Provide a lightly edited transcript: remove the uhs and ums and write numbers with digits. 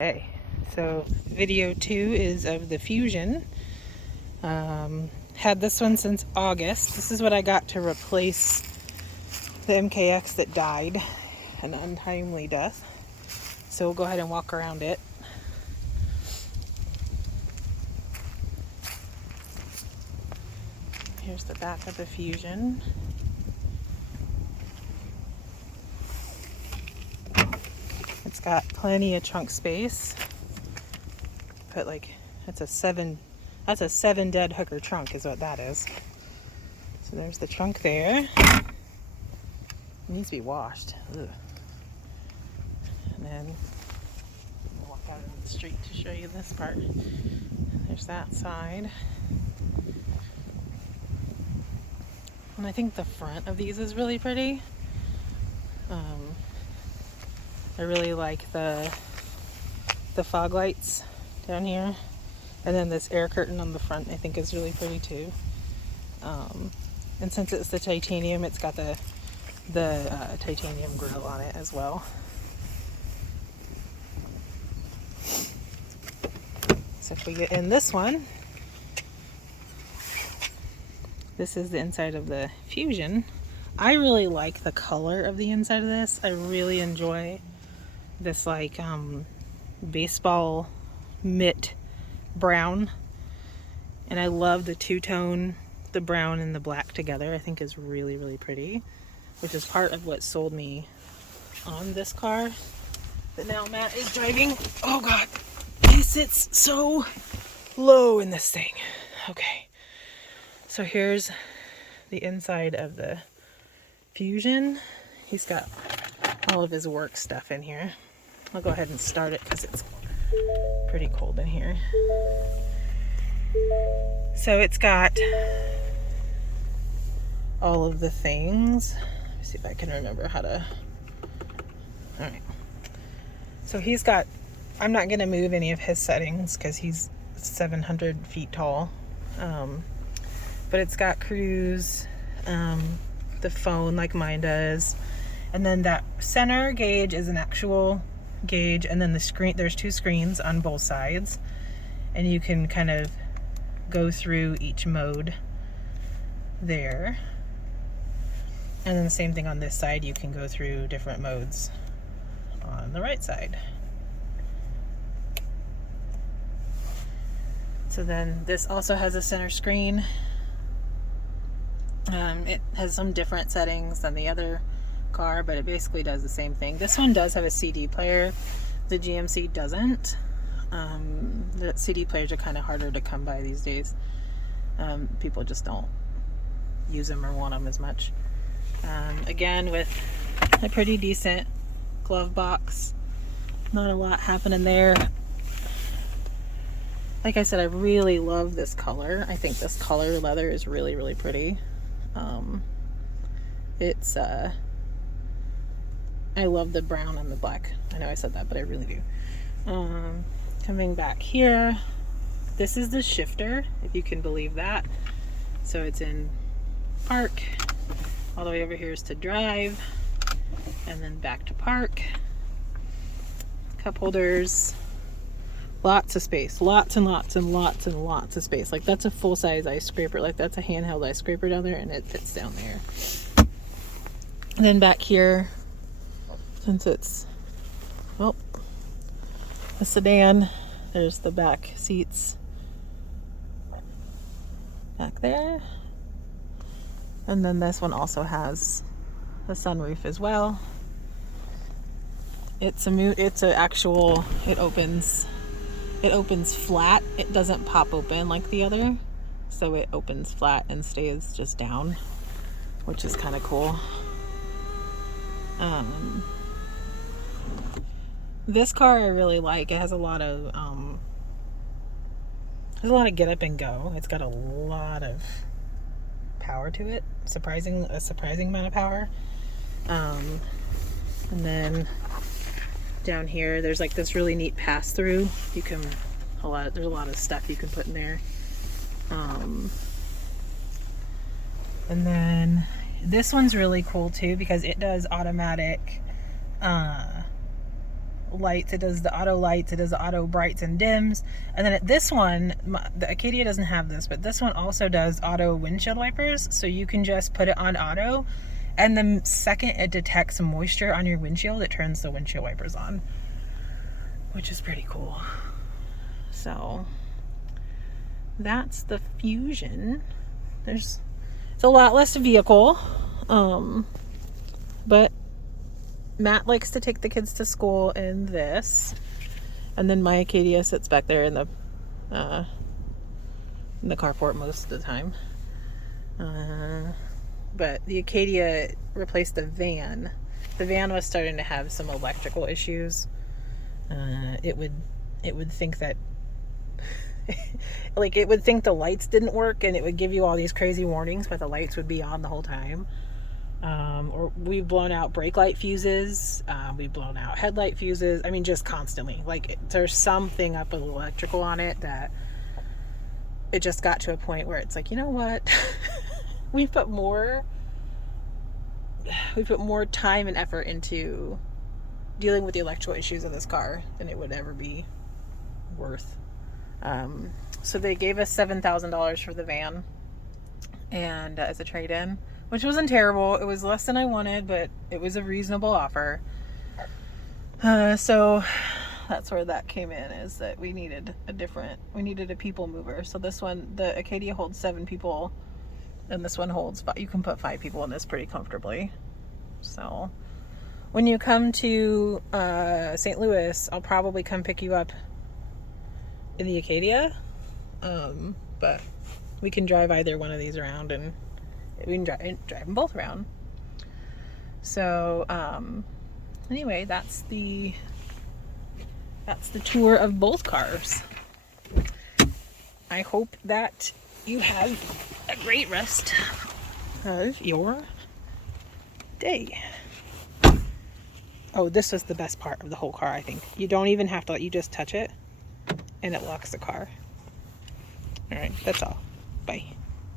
Okay, so video 2 is of the Fusion. Had this one since August. This is what I got to replace the MKX that died, an untimely death. So we'll go ahead and walk around it. Here's the back of the Fusion. It's got plenty of trunk space. But like, that's a seven dead hooker trunk is what that is. So there's the trunk there. It needs to be washed. Ugh. And then I'll walk out into the street to show you this part. There's that side. And I think the front of these is really pretty. I really like the fog lights down here. And then this air curtain on the front I think is really pretty too. And since it's the titanium, it's got the titanium grill on it as well. So if we get in this one, this is the inside of the Fusion. I really like the color of the inside of this. I really enjoy this like baseball mitt brown. And I love the two-tone, the brown and the black together. I think is really, really pretty, which is part of what sold me on this car that now Matt is driving. Oh God, he sits so low in this thing. Okay, so here's the inside of the Fusion. He's got all of his work stuff in here. I'll go ahead and start it because it's pretty cold in here. So it's got all of the things. Let me see if I can remember how to. All right. So he's got, I'm not going to move any of his settings because he's 700 feet tall. But it's got cruise, the phone like mine does. And then that center gauge is an actual gauge. And then the screen, there's two screens on both sides. And you can kind of go through each mode there. And then the same thing on this side, you can go through different modes on the right side. So then this also has a center screen. It has some different settings than the other car, but it basically does the same thing. This one does have a CD player. The GMC doesn't. The CD players are kind of harder to come by these days. People just don't use them or want them as much. Again, with a pretty decent glove box. Not a lot happening there. Like I said, I really love this color. I think this color leather is really, really pretty. I love the brown and the black. I know I said that, but I really do. Coming back here, this is the shifter, if you can believe that. So it's in park, all the way over here is to drive, and then back to park. Cup holders, lots of space, lots and lots and lots and lots of space. Like that's a full-size ice scraper, like that's a handheld ice scraper down there, and it fits down there. And then back here, since it's, well, a sedan, there's the back seats back there. And then this one also has a sunroof as well. It opens flat. It doesn't pop open like the other. So it opens flat and stays just down, which is kind of cool. This car I really like. It has a lot of get up and go. It's got a lot of power to it. A surprising amount of power. And then down here there's like this really neat pass through. There's a lot of stuff you can put in there. And then this one's really cool too because it does automatic lights. It does the auto lights. It does the auto brights and dims. And then this one, the Acadia doesn't have this, but this one also does auto windshield wipers. So you can just put it on auto, and the second it detects moisture on your windshield, it turns the windshield wipers on, which is pretty cool. So that's the Fusion. It's a lot less vehicle, but Matt likes to take the kids to school in this, and then my Acadia sits back there in the carport most of the time. But the Acadia replaced the van. The van was starting to have some electrical issues. It would think that like it would think the lights didn't work, and it would give you all these crazy warnings, but the lights would be on the whole time. Or we've blown out brake light fuses, we've blown out headlight fuses. I mean, just constantly. Like, there's something up with electrical on it that it just got to a point where it's like, you know what? we put more time and effort into dealing with the electrical issues of this car than it would ever be worth. So they gave us $7,000 for the van, and as a trade-in, which wasn't terrible. It was less than I wanted, but it was a reasonable offer. So that's where that came in, is that we needed a people mover. So this one, the Acadia holds 7 people, and this one holds 5. You can put 5 people in this pretty comfortably. So when you come to St. Louis, I'll probably come pick you up in the Acadia, but we can drive either one of these around, and we can drive them both around. So anyway, that's the tour of both cars. I hope that you have a great rest of your day. Oh, this was the best part of the whole car, I think. You don't even have to, you just touch it and it locks the car. All right, that's all. Bye.